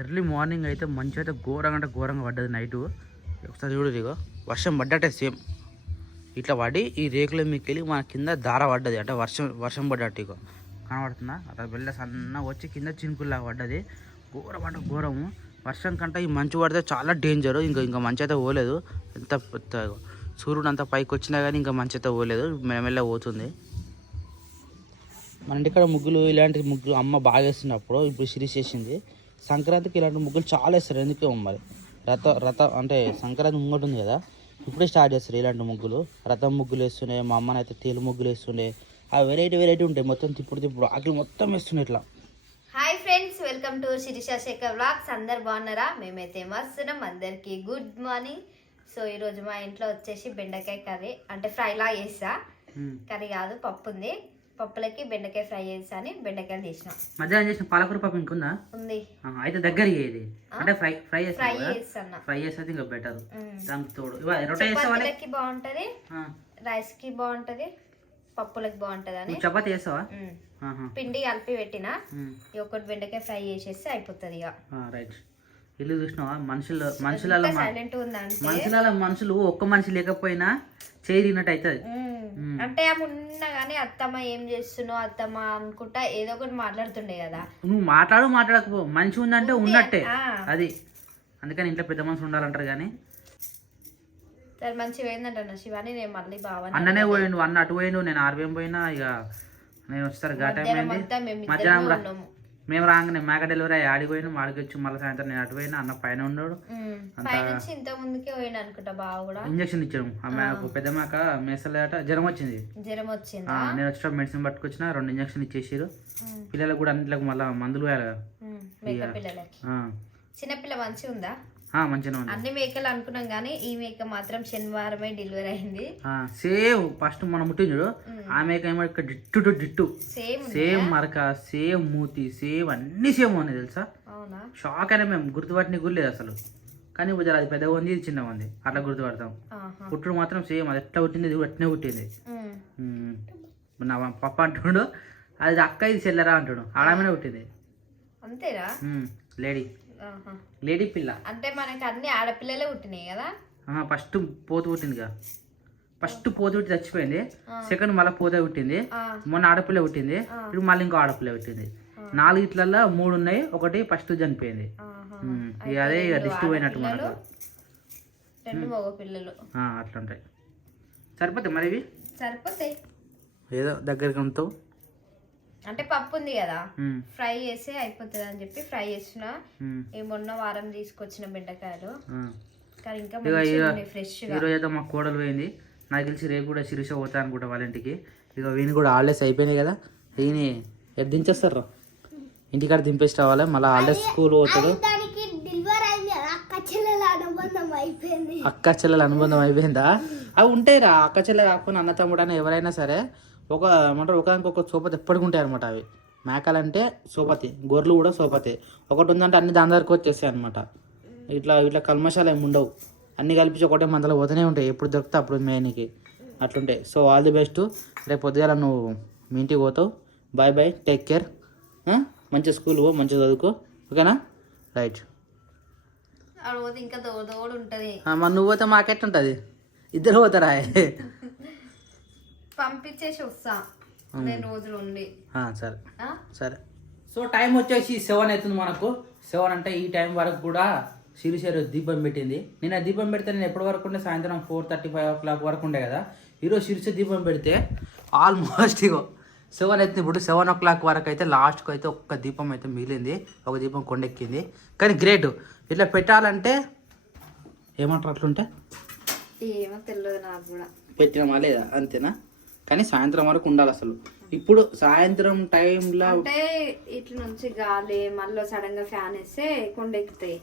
Early morning అయితే మంచి అయితే ఘోరంగా అంటే ఘోరంగా పడ్డది నైటు. ఒకసారి చూడు ఇగో వర్షం పడ్డట్టే సేమ్ ఇట్లా పడి ఈ రేకుల మీకు వెళ్ళి మన కింద దార పడ్డది అంటే వర్షం పడ్డట్టు ఇగో కనబడుతుందా అట్లా వెళ్ళ సన్న వచ్చి కింద చినుకుల్లాగా పడ్డది. ఘోరం అంటే ఘోరము. వర్షం కంటే ఈ మంచు పడితే చాలా డేంజరు. ఇంకా మంచి అయితే పోలేదు. ఎంత సూర్యుడు అంతా పైకి వచ్చినా కానీ ఇంకా మంచి అయితే పోలేదు, మెల్లమెల్ల పోతుంది. మన ఇంటికాడ ముగ్గులు ఇలాంటి ముగ్గులు అమ్మ బాగా వేస్తున్నప్పుడు ఇప్పుడు సిరీస్ చేసింది. సంక్రాంతికి ఇలాంటి ముగ్గులు చాలా వేస్తారు. ఎందుకే మరి రథ అంటే సంక్రాంతి ముంగట ఉంది కదా, ఇప్పుడే స్టార్ట్ చేస్తారు ఇలాంటి ముగ్గులు. రథం ముగ్గులు వేస్తుండే, మా అమ్మని అయితే తేలు ముగ్గులు వేస్తుండే. ఆ వెరైటీ ఉంటాయి. మొత్తం తిప్పుడు ఆకలి మొత్తం వేస్తుండే ఇట్లా. Hi friends, welcome to Sirisha Shekhar vlogs. అందరు బాగున్నారా? మేమైతే మస్తున్నాం. అందరికి గుడ్ మార్నింగ్. సో ఈరోజు మా ఇంట్లో వచ్చేసి బెండకాయ కర్రీ, అంటే ఫ్రైలా చేసా. కర్రీ కాదు, పప్పు ఉంది. పప్పులకి బెండకాయ ఫ్రై చేసా అని బెండకాయలు చేసిన. మధ్యాహ్నం చేసిన పాలకూర పప్పు ఇంకుందా? ఉంది. అయితే దగ్గర ఇది అంటే ఫ్రై చేస్తాను. ఫ్రై చేస్తే ఇంకా బెటర్. దానికి తోడు చపాతీలకి బాగుంటది, రైస్ కి బాగుంటది, పప్పులకి బాగుంటది అని. చపాతీ చేస్తావా? పిండి కలిపి పెట్టిన ఒకటి బెండకాయ ఫ్రై చేసేస్తే అయిపోతుంది ఇక. రైట్. ఇల్లు చూసినావా? మనుషులలో మనుషులు ఒక్క మనిషి లేకపోయినా చేరినట్టు అవుతుంది. అంటే ఆమె ఉన్నా గానీ అత్తమ్మ ఏం చేస్తున్నావు అత్తమ్మ అనుకుంటా ఏదో ఒకటి మాట్లాడుతుండే కదా. నువ్వు మాట్లాడకపో, మనిషి ఉందంటే ఉన్నట్టే అది. అందుకని ఇంట్లో పెద్ద మనిషి ఉండాలంటారు. కానీ సరే మంచిగా పోయిందంట శివాని. నేను మళ్ళీ బాగా అన్ననే పోయిండు, అన్న అటు పోయిండు, నేను ఆర్బీఎం పోయినా. ఇక నేను వస్తారు గా టైం అయింది. మధ్యాహ్నం మేము రాగానే మేక డెలివరీ ఆడిపోయినా, ఆడికి వచ్చి మళ్ళీ సాయంత్రం నేను అటు పోయినా. అన్న పైన ఉన్నాడు. ఇంత ముందుకే పోయినా అనుకుంటా. బాగా కూడా ఇంజక్షన్ ఇచ్చాము. ఆ మేక పెద్ద మేక మేసలేట జ్వరం వచ్చింది. నేను వచ్చి మెడిసిన్ పట్టుకొచ్చిన 2 ఇంజక్షన్ ఇచ్చేసారు. పిల్లలకు కూడా అన్నింటికి మళ్ళీ మందులు వేయాలి కదా. చిన్నపిల్ల మంచిగా ఉందా? మంచిగా ఉంది. అన్ని మేకలు అనుకున్నాం కానీ ఈ మేక మాత్రం శనివారమే డెలివరీ అయింది. సేమ్ ఫస్ట్ మనం ముట్టించుడు ఆ మేక ఏమో డిట్టు సేమ్ మరక, సేమ్ మూతి, సేమ్ అన్ని సేమ్ ఉన్నాయి తెలుసా. షాక్ అయినా మేము గుర్తుపట్టిన గుర్లేదు అసలు. కానీ ఇప్పుడు అది పెద్దగా ఉంది, ఇది చిన్నగా ఉంది, అట్లా గుర్తుపడతాం. పుట్టుడు మాత్రం సేమ్ అది ఎట్లా పుట్టింది, ఇది అట్నే పుట్టింది. నా పప్ప అంటున్నాడు అది అక్క ఇది చెల్లెరా అంటాడు. ఆడమనే పుట్టింది అంతేరా. లేడీ పిల్ల. అంటే మనకి అన్ని ఆడపిల్లలే పుట్టినాయి కదా. ఫస్ట్ పోతు పుట్టింది కదా. ఫస్ట్ పోతు పుట్టి చచ్చిపోయింది. సెకండ్ మళ్ళీ పోతే పుట్టింది. మొన్న ఆడపిల్ల పుట్టింది. ఇప్పుడు మళ్ళీ ఇంకో ఆడపిల్ల పుట్టింది. 4 ఇట్లలో 3 ఉన్నాయి, ఒకటి ఫస్ట్ చనిపోయింది. అదే ఇక దిష్టి పోయినట్టు మనకు. 2 మగ పిల్లలు అట్లా ఉంటాయి. సరిపోతాయి మరి ఇవి. సరిపోతాయి. ఏదో దగ్గరికి ఉంటావు. అంటే పప్పు ఉంది కదా, ఫ్రై చేసి అయిపోతుంది అని చెప్పి ఫ్రై చేసిన. మొన్న వారం తీసుకొచ్చిన బెండకాయలు కానీ ఇంకా ఫ్రెష్. ఈరోజు అయితే మా కోడలు పోయింది. నాకు తెలిసి రేపు కూడా శిరీష పోతా అనుకుంటా వాళ్ళ ఇంటికి. ఇక వీని కూడా హాలిడేస్ అయిపోయినాయి కదా. ఈయన ఎటు దించేస్తారు, ఇంటికాడ దింపేసి రావాలి. మళ్ళీ హాలిడేస్ స్కూల్ పోతాడు. అక్క చెల్లెల అనుబంధం అయిపోయిందా? అవి ఉంటాయిరా. అక్క చెల్లెలు కాకపోయినా అన్న తమ్ముడు అని ఎవరైనా సరే ఏమంటారు ఒకదానికి సోపతి ఎప్పటికి ఉంటాయి అనమాట. అవి మేకలంటే సోపతి, గొర్రెలు కూడా సోపతి. ఒకటి ఉందంటే అన్ని దాని దగ్గరకు వచ్చేస్తాయి అనమాట. ఇట్లా కల్మషాలు ఏమి ఉండవు. అన్ని కలిపి ఒకటే మందలో పోతూనే ఉంటాయి. ఎప్పుడు దొరికితే అప్పుడు మేనికి అట్లుంటాయి. So all the best. రేపు పొద్దుగాల నువ్వు మీ ఇంటికి పోతావు. Bye, take care. మంచి స్కూల్ పో, మంచిగా చదువుకో, ఓకేనా? రైట్. ఇంకా దోడు ఉంటుంది. మరి నువ్వు పోతే మాకెట్టుంటుంది? ఇద్దరు పోతారా? పంపించేసి వస్తా రోజులు ఉండి. సరే. సో టైం వచ్చేసి 7 అవుతుంది మనకు. 7 అంటే ఈ టైం వరకు కూడా శిరీష దీపం పెట్టింది. నేను దీపం పెడితే నేను ఎప్పటి వరకు ఉండే సాయంత్రం 4:35 వరకు ఉండే కదా. ఈరోజు శిరీష దీపం పెడితే ఆల్మోస్ట్ 7 అవుతుంది. ఇప్పుడు 7 వరకు అయితే లాస్ట్కి అయితే ఒక్క దీపం అయితే మిగిలింది. ఒక దీపం కొండెక్కింది. కానీ గ్రేట్. ఇట్లా పెట్టాలంటే ఏమంటారు, అట్లుంటే ఏమో తెలియదు నాకు కూడా. పెట్టినామా లేదా అంతేనా? కానీ సాయంత్రం వరకు ఉండాలి అసలు. ఇప్పుడు సాయంత్రం టైంలో అంటే ఇట్లా నుంచి గాలి మళ్ళీ సడన్ గా ఫ్యాన్ వేస్తే కొండెక్కుతాయి.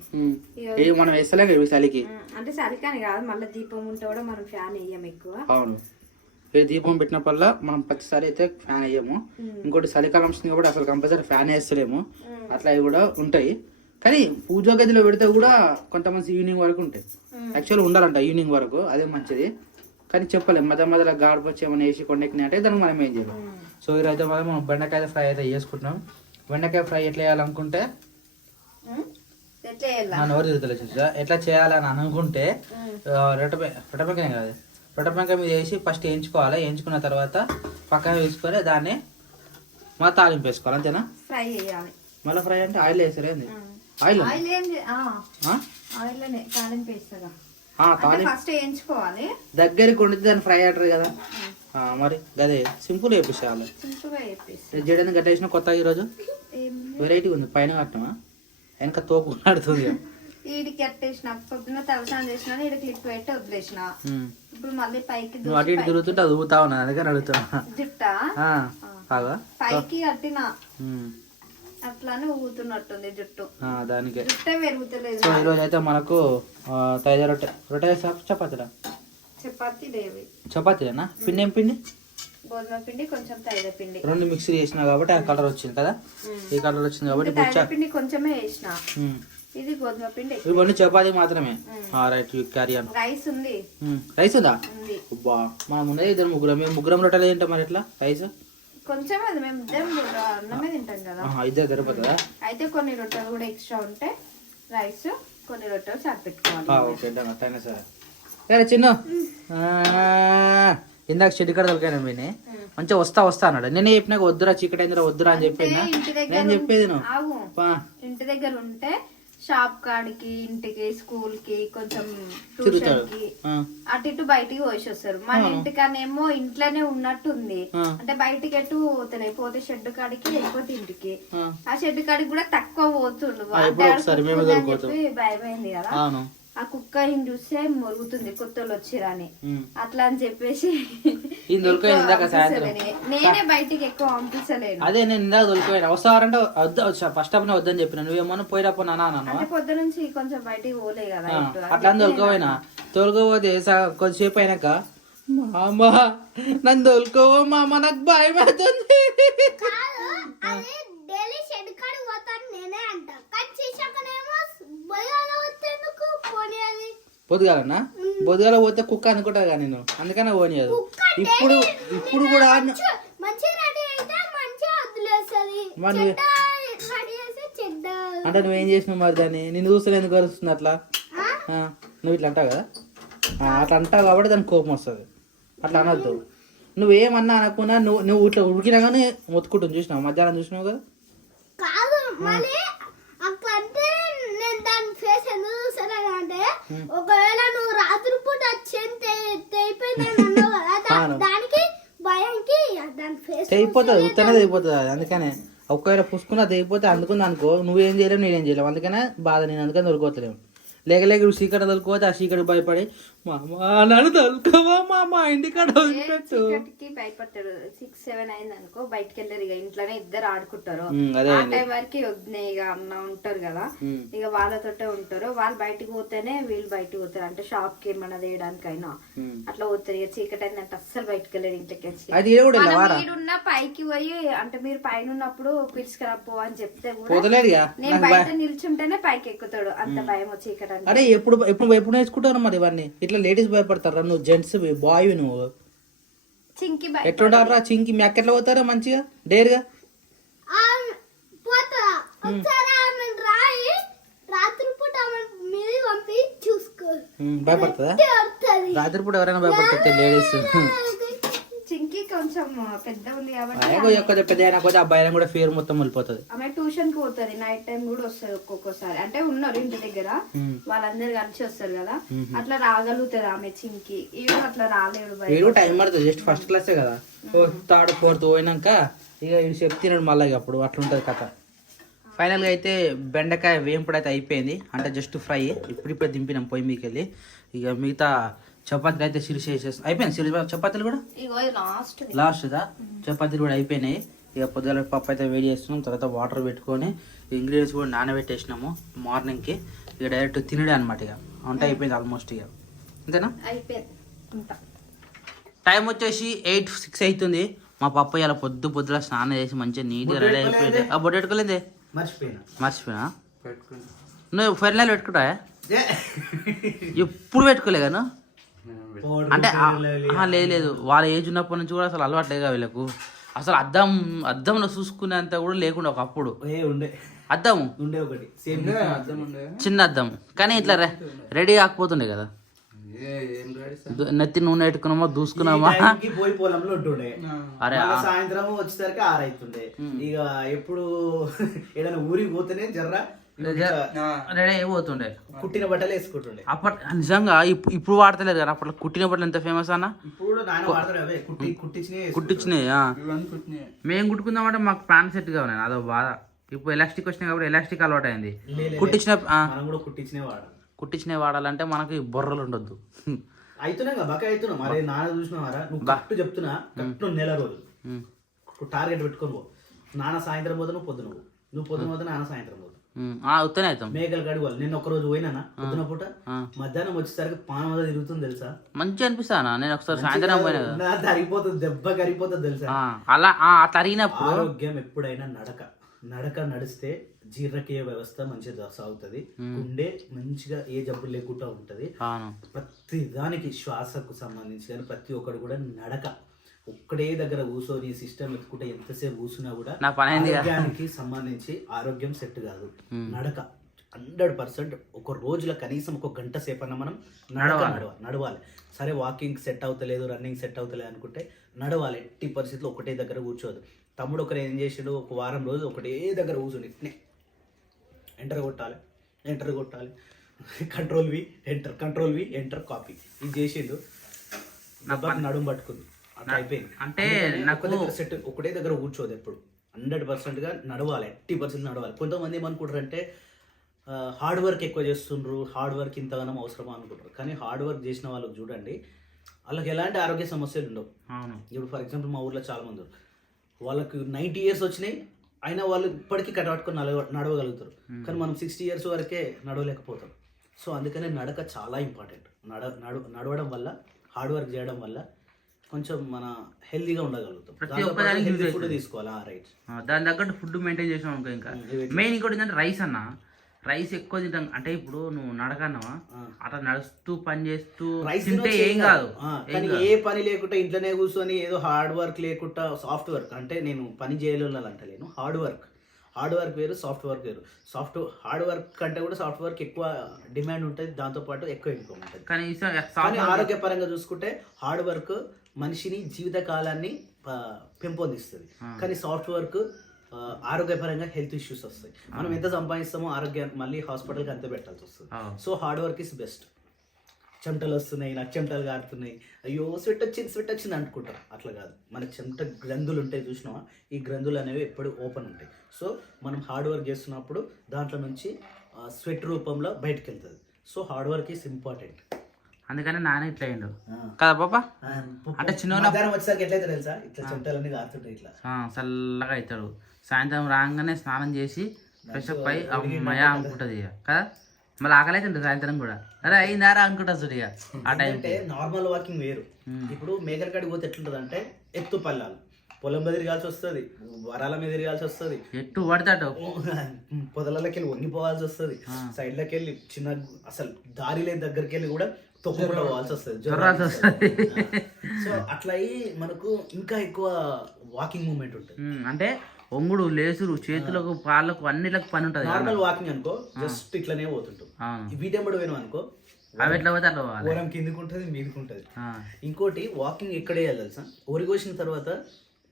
మనం వేస్తలేం కదా చలికి. అంటే చలికాని కాదు, మళ్ళీ దీపం ఉంటే కూడా మనం ఫ్యాన్ వేయం ఎక్కువ. అవును, దీపం పెట్టినప్పల్లా మనం ప్రతిసారి అయితే ఫ్యాన్ వేయము. ఇంకోటి చలికాలం వస్తుంది కాబట్టి అసలు కంపల్సరీ ఫ్యాన్ వేస్తలేము. అట్లా అవి కూడా ఉంటాయి. కానీ పూజా గదిలో పెడితే కూడా కొంతమంది ఈవినింగ్ వరకు ఉంటాయి. యాక్చువల్గా ఉండాలంట ఈవినింగ్ వరకు, అదే మంచిది. కానీ చెప్పలేము, మధ్యలో గాడిప వచ్చి ఏమైనా వేసి కొండెక్కినాయి అంటే దానికి మనం ఏం చేయాలి. సో ఈరోజు మనం బెండకాయ ఫ్రై అయితే చేసుకుంటున్నాం. బెండకాయ ఫ్రై ఎట్లా వేయాలనుకుంటే ఎట్లా చేయాలా? నన్ను ఎవరు తిరుగుతలే చూసా ఎట్లా చేయాలని అనుకుంటే రొట్టెపెంకాయ కాదు రొట్టెపెంకాయ మీద వేసి ఫస్ట్ వేయించుకోవాలి. వేయించుకున్న తర్వాత పక్కన వేసుకొని దాన్ని మళ్ళీ తాలింపు వేసుకోవాలి అంతేనా? ఫ్రై చేయాలి. మళ్ళీ ఫ్రై అంటే ఆయిల్ వేస్తారా ఏంది? ఆయిల్ ఆయిల్ ఏంది? ఆయిల్లోనే తాలింపు వేస్తాగా. ఫస్ట్ వేయించుకోవాలి. దగ్గరికి వండితే దాన్ని ఫ్రై అంటారు కదా. మరి అదే సింపుల్ వేపిస్తాను. సింపుల్గా వేపిస్తాను. జడని గట్ట వేసిన కొత్తగా ఈరోజు వెరైటీ ఉంది. పైన కట్టమా వెనక తోపు ఆడుతుంది. వీడికి కట్టేసిన పొద్దున్న తలసానం చేసిన వీడికి క్లిప్ పెట్టి వదిలేసిన. ఇప్పుడు మళ్ళీ పైకి నువ్వు అటు ఇటు తిరుగుతుంటే అది ఊతా ఉన్నా అందుకని అడుగుతున్నా. జుట్టా పైకి కట్టిన అట్లానే ఊగుతున్నట్టుంది జుట్టు. దానికి జుట్టే పెరుగుతలేదు. సో ఈరోజు అయితే మనకు తైజ రొట్టె చపాతీరా? చపాతీ లేవి. చపాతీనా? పిండి ఏం పిండి? గోధుమ పిండి కొంచెం తైద పిండి రెండు మిక్స్ చేసిన కాబట్టి ఆ కలర్ వచ్చింది కదా. ఈ కలర్ వచ్చింది కాబట్టి తైద పిండి కొంచెమే వేసిన. ఇది గోధుమ పిండి. ఇవన్నీ చపాతీ మాత్రమే. Right carry on. రైస్ ఉంది. రైస్ ఉందా? మనం ఉన్నది ఇద్దరు ముగ్గురం. మేము ముగ్గురం రొట్టెలు తింటాం మరి ఎట్లా రైస్? కొంచెం అది మేము ఇద్దరం అన్నమే తింటాం కదా. ఇద్దరు సరిపోతుందా? అయితే కొన్ని రొట్టెలు కూడా ఎక్స్ట్రా ఉంటే రైస్ కొన్ని రొట్టెలు సరిపెట్టుకోవాలి. ఓకే డన్ సరే. సరే చిన్న ఇందాక చెట్టు కడ తొలకాను మీనే మంచిగా వస్తా అన్నాడు. నేనే చెప్పినాక వద్దురా చీకటి అయిందిరా వద్దురా అని చెప్పినా. నేను చెప్పేది ఇంటి దగ్గర ఉంటే షాప్ కాడికి ఇంటికి స్కూల్ కి కొంచెం ట్యూషన్ కి అటు ఇటు బయటికి పోసి వస్తారు. మన ఇంటికనేమో ఇంట్లోనే ఉన్నట్టుంది. అంటే బయటికి ఎటు పోతున్నాయి పోతే షెడ్ కాడికి వెళ్ళిపోతే ఇంటికి. ఆ షెడ్ కాడికి కూడా తక్కువ పోతుండు. భయమైంది కదా. ఆ కుక్క ఈయన చూస్తే మొరుగుతుంది కొత్తలు వచ్చిరని అట్లా అని చెప్పేసి నేనే బయటికి ఎక్కువ పంపించలేను. అదే నేను ఇందాక తొలిపోయినా వస్తావారంటే ఫస్ట్ ఆఫ్ వద్దని చెప్పిన నువ్వేమో పోయినప్పుడు అంటే పొద్దు నుంచి కొంచెం బయటికి పోలే కదా. అట్లా తొలుకోపోయినా తొలుకోపోతే కొద్దిసేపు అయినాక మామా నన్ను తొలుకోవో మామ నాకు భయం అవుతుంది. పొద్దుగాలన్నా పొద్దుగాల పోతే కుక్క అనుకుంటా కానీ నేను అందుకనే పోనీయదు. ఇప్పుడు కూడా అంటే నువ్వేం చేసినావు మరి దాన్ని నిన్ను చూస్తే ఎందుకు కలుస్తుంది అట్లా? నువ్వు ఇట్లా అంటావు కదా అట్లా అంటావు కాబట్టి దానికి కోపం వస్తుంది. అట్లా అనొద్దు. నువ్వేమన్నా అనకున్నా నువ్వు ఇట్లా ఉడికినా కానీ మొత్తుకుంటుంది. చూసినావు మధ్యాహ్నం చూసినావు కదా. ఒకవేళ నువ్వు రాత్రి పూట అయిపోతుంది ఉత్తనే అయిపోతుంది. అందుకనే ఒకవేళ పుసుకున్న అది అయిపోతే అందుకుంది అనుకో నువ్వేం చేయలేవు నేనేం చేయలేవు. అందుకనే బాధ నేను అందుకని దొరుకోతలేము. లేక చీకటి తొలుకోతే ఆ చీకటి భయపడి నన్ను తొలుకోవా మా ఇంటికాడ చీకటికి భయపడతాడు. 6-7 అయింది అనుకో బయటకు వెళ్ళారు. ఇక ఇంట్లోనే ఇద్దరు ఆడుకుంటారు. ఆ టైం వరకు వద్దునే ఇక అన్న ఉంటారు కదా ఇక వాళ్ళతోటే ఉంటారు. వాళ్ళు బయటకు పోతేనే వీళ్ళు బయటకు పోతారు. అంటే షాప్ కి ఏమన్నా వేయడానికైనా అట్లా పోతారు. ఇక చీకటి అయిందంటే అస్సలు బయటకు వెళ్ళారు. ఇంట్లోకి వీడున్న పైకి పోయి అంటే మీరు పైన ఉన్నప్పుడు పిలుచుకురాపో అని చెప్తే కూడా నేను బయట నిల్చుంటేనే పైకి ఎక్కుతాడు. అంత భయం చీకటి. అరే ఎప్పుడు నేర్చుకుంటారు మరి ఇవన్నీ? ఇట్లా లేడీస్ భయపడతారా? నువ్వు జెంట్స్ బాయ్ నువ్వు ఎట్లుంటారా? చింకి మ్యాక్ ఎట్లా పోతారా మంచిగా డేర్గా? భయపడుతుందా? రాత్రిపూట ఎవరైనా భయపడుతుంది లేడీస్. చింకి కొంచెం పెద్ద ఉంది కాబట్టి పెద్ద అబ్బాయి కూడా ఫియర్ మొత్తం వెళ్ళిపోతుంది. ఆమె ట్యూషన్ కి పోతుంది. నైట్ టైం కూడా వస్తుంది ఒక్కొక్కసారి. అంటే ఉన్నారు ఇంటి దగ్గర వాళ్ళందరు కలిసి వస్తారు కదా అట్లా రాగలుగుతుంది ఆమె చింకి. ఇవి అట్లా రాలేడు. టైం పడుతుంది. జస్ట్ ఫస్ట్ క్లాసే కదా. 3rd 4th పోయినాక ఇక చెప్తున్నాడు మళ్ళీ అప్పుడు అట్లుంటది కథ. ఫైనల్గా అయితే బెండకాయ వేంపుడు అయితే అయిపోయింది. అంటే జస్ట్ ఫ్రై ఇప్పుడు దింపినాం పొయ్యి మీకు వెళ్ళి. ఇక మిగతా చపాతీలు అయితే సిరిసి వేసేస్తాం. అయిపోయింది సిరిసి చపాతీలు కూడా లాస్ట్దా చపాతీలు కూడా అయిపోయినాయి. ఇక పొద్దున పప్పు అయితే వేడి చేస్తున్నాం. తర్వాత వాటర్ పెట్టుకొని ఇంగ్రీడియంట్స్ కూడా నానబెట్టేసినాము మార్నింగ్కి. ఇక డైరెక్ట్ తినడే అనమాట. ఇక వంట అయిపోయింది ఆల్మోస్ట్. ఇక అంతేనా? టైం వచ్చేసి 8-6 అవుతుంది. మా పప్పు ఇలా పొద్దున స్నానం చేసి మంచిగా నీట్గా రెడీ అయిపోయింది. ఆ బొట్టు పెట్టుకోలేదే మర్చిపోయినా. నువ్వు ఫెర్నైల్ పెట్టుకుంటా ఎప్పుడు పెట్టుకోలే కదా? అంటే లేదు వాళ్ళ ఏజ్ ఉన్నప్పటి నుంచి కూడా అసలు అలవాట్లేగా వీళ్ళకు. అసలు అద్దంలో చూసుకునేంత కూడా లేకుండా ఒకప్పుడు అద్దము ఉండే ఒకటి సేమ్ అర్థం ఉండే చిన్న అద్దం కానీ ఇట్లా రెడీ కాకపోతుండే కదా ఏం రెడీ సార్ నెత్తి నూనె పెట్టుకున్నామా దూసుకున్నామా పోయి పొలంలో ఉంటుండే అరే మళ్ళా సాయంత్రం వచ్చేసరికి 6 అవుతుండే ఇక ఎప్పుడు ఏదైనా ఊరికి పోతేనే జర్ర రెడీ అయిపోతుండే కుట్టిన బట్టలు వేసుకుంటుండే. అప్పట్ నిజంగా ఇప్పుడు వాడతలేదు కదా అప్పట్లో కుట్టిన బట్టలు ఎంత ఫేమస్ అన్న ఇప్పుడు కూడా నాన్న వాడతాడు అవే కుట్టించినే కుట్టించినాయి ఇవన్నీ కుట్టినాయి. మేము కుట్టుకుందామంటే మాకు ప్యాంట్ సెట్ కావాలి అదో బాధ. ఇప్పుడు ఎలాస్టిక్ వచ్చినాయి కాబట్టి ఎలాస్టిక్ అలవాటు అయింది. కుట్టించిన మనం కూడా కుట్టించినే వాడాలి. కుట్టించినవి వాడాలంటే మనకి బొర్రలు ఉండొద్దు. అవుతున్నాయి కదా బక్క అవుతున్నావు మరి నాన్న చూసినావారా నువ్వు కరెక్ట్ చెప్తున్నా కరెక్ట్ నెల రోజులు టార్గెట్ పెట్టుకొని పో. నాన్న సాయంత్రం పోతే నువ్వు పొద్దున పో, నువ్వు పొద్దున పోతే నాన్న సాయంత్రం పోదు. అవుతానే అవుతాం. మేకలు కడిగి వాళ్ళు నేను ఒక్కరోజు పోయినా పొద్దున పూట మధ్యాహ్నం వచ్చేసరికి పానం మీద తిరుగుతుంది తెలుసా. మంచిగా అనిపిస్తానా నేను ఒకసారి సాయంత్రం పోయినా కదా తరిగిపోతుంది దెబ్బ కరిగిపోతుంది తెలుసా. అలా తరిగినప్పుడు ఆరోగ్యం ఎప్పుడైనా నడక నడిస్తే జీర్ణక్రియ వ్యవస్థ మంచిగా సాగుతుంది, గుండె మంచిగా ఏ జబ్బు లేకుండా ఉంటది. ప్రతి దానికి శ్వాసకు సంబంధించి కానీ ప్రతి ఒక్కడు కూడా నడక ఒక్కడే దగ్గర కూర్చొని సిస్టమ్ ఎత్తుకుంటే ఎంతసేపు కూర్చున్నా కూడా ఆరోగ్యానికి సంబంధించి ఆరోగ్యం సెట్ కాదు. నడక 100% ఒక రోజులో కనీసం ఒక గంట సేపు అన్న మనం నడవాలి. సరే వాకింగ్ సెట్ అవుతలేదు, రన్నింగ్ సెట్ అవుతలేదు అనుకుంటే నడవాలి. ఎట్టి పరిస్థితుల్లో ఒకటే దగ్గర కూర్చోదు. తమ్ముడు ఒకరు ఏం చేసాడు, ఒక వారం రోజులు ఒకటే దగ్గర కూర్చొని ఎంటర్ కొట్టాలి కంట్రోల్ వి ఎంటర్ కాపీ ఇది చేసిండు. నడుము పట్టుకుంది అట్లా అయిపోయింది. అంటే నాకు సెట్ ఒకటే దగ్గర కూర్చోదు ఎప్పుడు 100%గా నడవాలి. 80% నడవాలి. కొంతమంది ఏమనుకుంటారంటే హార్డ్ వర్క్ ఎక్కువ చేస్తుండ్రు, హార్డ్ వర్క్ ఇంతగానో అవసరమా అనుకుంటారు. కానీ హార్డ్ వర్క్ చేసిన వాళ్ళకి చూడండి వాళ్ళకి ఎలాంటి ఆరోగ్య సమస్యలు ఉండవు. ఇప్పుడు ఫర్ ఎగ్జాంపుల్ మా ఊర్లో చాలా మంది వాళ్ళకి 90 years వచ్చినాయి అయినా వాళ్ళు ఇప్పటికీ కట్టబట్టుకొని నడవగలుగుతారు. కానీ మనం 60 years వరకే నడవలేకపోతాం. సో అందుకనే నడక చాలా ఇంపార్టెంట్. నడవడం వల్ల హార్డ్ వర్క్ చేయడం వల్ల కొంచెం మన హెల్తీగా ఉండగలుగుతాం. ఫుడ్ తీసుకోవాలా రైట్, దాని తగ్గట్టు ఫుడ్ మెయింటైన్ చేసాం అనుకో. ఇంకా మెయిన్ ఇంకోటి ఏంటంటే రైస్ అన్న, రైస్ ఎక్కువ తింటాం. అంటే ఇప్పుడు నువ్వు నడకన్నావా అట్లా నడుస్తూ పని చేస్తూ తింటే ఏం కాదు. కానీ ఏ పని లేకుండా ఇంట్లోనే కూర్చొని ఏదో హార్డ్ వర్క్ లేకుండా సాఫ్ట్ వర్క్ అంటే నేను పని చేయలేను అంటలేను. హార్డ్ వర్క్ వేరు, సాఫ్ట్ వర్క్ వేరు. హార్డ్ వర్క్ కంటే కూడా సాఫ్ట్ వర్క్ ఎక్కువ డిమాండ్ ఉంటుంది, దాంతోపాటు ఎక్కువ ఇన్కమ్ ఉంటుంది. కానీ ఆరోగ్యపరంగా చూసుకుంటే హార్డ్ వర్క్ మనిషిని జీవిత కాలాన్ని పెంపొందిస్తుంది. కానీ సాఫ్ట్ వర్క్ ఆరోగ్యపరంగా హెల్త్ ఇష్యూస్ వస్తాయి. మనం ఎంత సంపాదిస్తామో ఆరోగ్యానికి మళ్ళీ హాస్పిటల్కి అంతే పెట్టాల్సి వస్తుంది. So hard work is best. చెమటలు వస్తున్నాయి, నాకు చెమటలు కారుతున్నాయి, అయ్యో స్వెట్ వచ్చింది అనుకుంటారు. అట్లా కాదు, మనకి చెమట గ్రంథులు ఉంటాయి చూసినావా, ఈ గ్రంథులు అనేవి ఎప్పుడు ఓపెన్ ఉంటాయి. సో మనం హార్డ్ వర్క్ చేస్తున్నప్పుడు దాంట్లో నుంచి స్వెట్ రూపంలో బయటకు వెళ్తుంది. So hard work is important. అందుకని నాన్న ఇట్లా అయ్యిండు కదా పాప. అంటే చిన్న వచ్చేసరికి ఎట్లయితే తెలుసా, ఇట్లా చెమటలన్నీ కారుతుంటాయి, ఇట్లా చల్లగా అవుతాడు. సాయంత్రం రాగానే స్నానం చేసి ఫ్రెష్ అప్ అయ్యి అమ్మయ్య అనుకుంటుంది ఇక కదా. మళ్ళీ ఆకలి అయితే ఉంటుంది సాయంత్రం కూడా, అరే అయిందారా అనుకుంటా చూడు ఇక ఆ టైం. అంటే నార్మల్ వాకింగ్ వేరు. ఇప్పుడు మేకల కాడికి పోతే ఎట్లుంటుంది అంటే ఎత్తు పల్లాలు, పొలం మీద తిరగాల్సి వస్తుంది, వరాల మీద తిరగాల్సి వస్తుంది, ఎట్టు పడతాడు పొదలకి వెళ్ళి వంగిపోవాల్సి వస్తుంది, సైడ్లకి వెళ్ళి చిన్న అసలు దారి లేని దగ్గరికి వెళ్ళి కూడా తొక్కుకుంటూ పోవాల్సి వస్తుంది. సో అట్లా అయ్యి మనకు ఇంకా ఎక్కువ వాకింగ్ మూమెంట్ ఉంటుంది. అంటే ఒంగుడు లేసుడు చేతులకు కాళ్ళకు అన్నిలకు పని ఉంటుంది. నార్మల్ వాకింగ్ అనుకో జస్ట్ ఇట్లానే పోతుంటాం. వీటెంబడి పోయినాం అనుకో అవి ఎట్లా పోతే అట్లా ఓరం కిందికి ఉంటుంది, మీదకి ఉంటుంది. ఇంకోటి వాకింగ్ ఎక్కడ వేయాలి తెలుసా, ఒరి కోసిన తర్వాత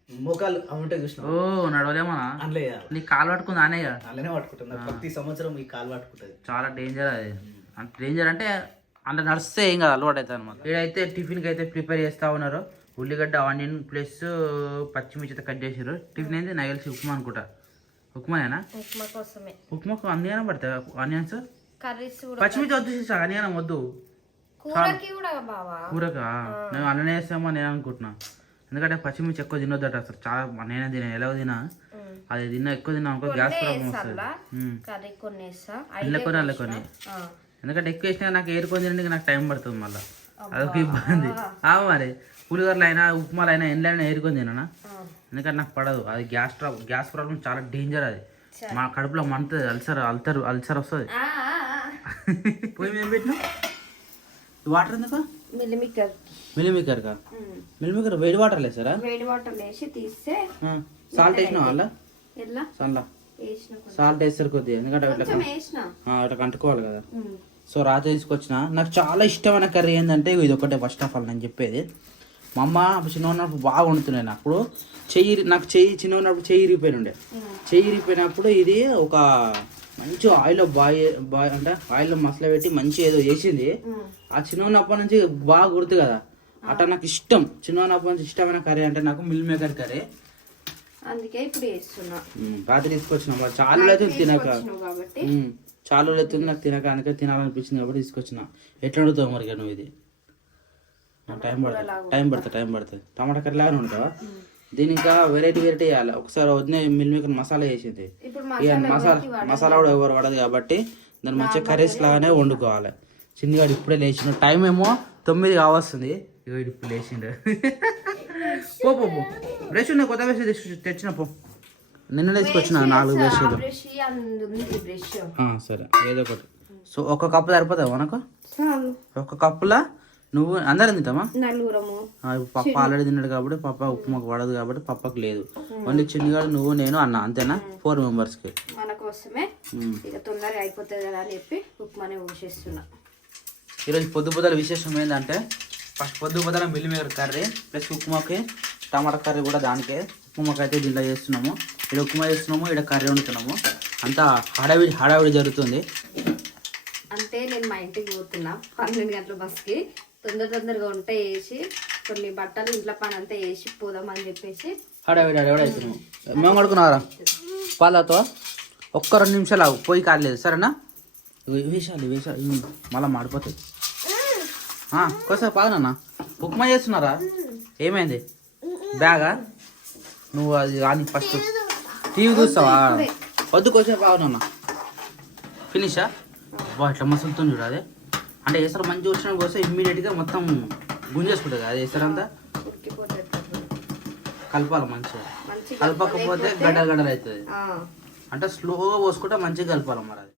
మోకాలు ఉంటాయి చూసిన, ఓ నడవలేమా అందులో నీ కాలు పట్టుకుంది అనే అలానే పట్టుకుంటుంది. ప్రతి సంవత్సరం ఈ కాలు పట్టుకుంటుంది. చాలా డేంజర్ అది. డేంజర్ అంటే అందులో నడిస్తే ఏం కాదు, అలవాటు అవుతుంది అనమాట. ఇదైతే టిఫిన్కి అయితే ప్రిపేర్ చేస్తూ ఉన్నారు. ఉల్లిగడ్డ, ఆనియన్ ప్లస్ పచ్చిమిర్చి అయితే కట్ చేసారు. టిఫిన్ అయితే నాకు తెలిసి ఉప్మా అనుకుంటా. ఉప్మానేనా? ఉప్మా కోసమే. ఉప్మాకు అన్ని పడతాయి ఆనియన్స్, కర్రీస్ పచ్చిమిర్చి వద్దు చేసా, అన్ని వద్దు. కూరకి కూడా బావా, కూరకా నేను అన్ననే వేస్తామో నేను అనుకుంటున్నా. ఎందుకంటే పచ్చిమిర్చి ఎక్కువ తినొద్దట అసలు. చాలా నేనే తినా, ఎలా తినా అది ఎక్కువ తిన్నా అనుకో గ్యాస్ ప్రాబ్లం వస్తుంది. అల్ల కొన్ని ఎందుకంటే ఎక్కువ వేసినా నాకు ఏరుకొని తినడానికి నాకు టైం పడుతుంది. మళ్ళీ అదొక ఇబ్బంది. మరి పులిహోరలు అయినా ఉప్మాలు అయినా ఎండ్లైనా ఏరుకొని తినా, ఎందుకంటే నాకు పడదు. అది గ్యాస్ ప్రాబ్లం చాలా డేంజర్. అది మా కడుపులో మంటది, అల్సర్ వస్తుంది. పోయి మేము పెట్టినా వాటర్ ఎందుకు మిల్లిమేకర్ వేడి వాటర్ వేసారా? వేడి వాటర్ వేసి తీస్తే సాల్ట్ వేసినా వాళ్ళ ఎట్లా సన్లా వేసిన కొంచెం. సాల్ట్ వేస్తారు కొద్దిగా, ఎందుకంటే అవి కొంచెం వేసిన. ఇట్లా కంటుకోవాలి కదా. సో రాత్రి తీసుకొచ్చిన, నాకు చాలా ఇష్టమైన కర్రీ ఏంటంటే ఇది ఒకటే ఫస్ట్ ఆఫ్ ఆల్ నేను చెప్పేది. మా అమ్మ చిన్న ఉన్నప్పుడు బాగా వండుతున్నాయి. నాకు చిన్న ఉన్నప్పుడు చెయ్యి ఇరిగిపోయినుండే. చెయ్యి ఇరిగిపోయినప్పుడు ఇది ఒక మంచి ఆయిల్లో బాయ్ అంటే ఆయిల్లో మసాలా పెట్టి మంచి ఏదో చేసింది. ఆ చిన్న ఉన్నప్పటి నుంచి బాగా గుర్తు కదా, అట్లా నాకు ఇష్టం. చిన్న ఉన్నప్పటి నుంచి ఇష్టమైన కర్రీ అంటే నాకు మిల్ మేకర్ కర్రీ. అందుకే ఇప్పుడు వేస్తున్నా. రాత్రి తీసుకొచ్చిన, మరి చాలా అవుతుంది తినక, కాబట్టి చాలా అవుతుంది నాకు తినక, అందుకే తినాలనిపించింది కాబట్టి తీసుకొచ్చిన. ఎట్లా వండుతావు మరి నువ్వు ఇది? టైం పడుతుంది. టమాటా కర్రీ లాగానే ఉంటావా? దీని ఇంకా వెరైటీ వేయాలి. ఒకసారి వదిన మిల్ మేకర్ మసాలా చేసింది, ఇక మసాలా కూడా ఎవరు పడదు కాబట్టి దాన్ని మంచిగా కర్రీస్ లాగానే వండుకోవాలి. చిన్నగాడు ఇప్పుడే లేచిన, టైం ఏమో 9 కావస్తుంది. ఇక ఇప్పుడు లేచిండు. పో బ్రష్ ఉన్నాయి, కొత్త బ్రష్ తెచ్చిన పో. నిన్న తీసుకొచ్చిన 4 బ్రష్లు. సరే ఏదో ఒకటి. సో ఒక కప్పు సరిపోతావు మనకు? ఒక కప్పులా నువ్వు అందరం తింటామా? పప్ప ఆల్రెడీ తిన్నాడు కాబట్టి పప్ప ఉప్మాకు పడదు కాబట్టి పప్పకు లేదు. ఓన్లీ చిన్నగాడు నువ్వు నేను అన్న, అంతేనా? 4 మెంబర్స్కి మన కోసమే. ఇక తొందరగా అయిపోతుంది కదా అని చెప్పి ఉప్మానే ఊసేస్తున్నా. ఈరోజు పొద్దుల విశేషం ఏంటంటే ఫస్ట్ పొద్దుల మిల్ మేకర్ కర్రీ ప్లస్ ఉప్మాకి టమాటా కర్రీ కూడా దానికే. ఉప్మాకి అయితే దీంట్లో చేస్తున్నాము, ఇక్కడ ఉప్మా చేస్తున్నాము, ఇక్కడ కర్రీ వండుతున్నాము. అంతా హడావిడి జరుగుతుంది. అంటే నేను మా ఇంటికి పోతున్నా 12 గంటల బస్కి. తొందరగా వంట చేసి కొన్ని బట్టలు ఇంట్లో పని అంతా వేసి పోదామని చెప్పేసి హడావిడి అవుతున్నాము. మేము కడుకున్నారా పాలతో? ఒక్క 2 నిమిషాలు ఆగు, పోయి కాలేదు సరేనా? వేసాలి మళ్ళీ మాడిపోతాయి. కోసేపు పాదనన్నా, ఉప్మా చేస్తున్నారా? ఏమైంది బ్యాగా? నువ్వు అది రాని ఫస్ట్ టీవీ చూస్తావా? వద్దు కోసేపు ఆగునన్నా. ఫినిషా? బా ఇట్లా మసులుతుంది చూడు. అదే అంటే వేసారు మంచిగా వచ్చిన కోస్తే ఇమ్మీడియట్గా మొత్తం గుంజేసుకుంటుంది. అది వేసారంతా కలపాలి మంచిగా. కలపకపోతే గడ్డలు అవుతుంది. అంటే స్లోగా పోసుకుంటే మంచిగా కలపాలి మరి. అది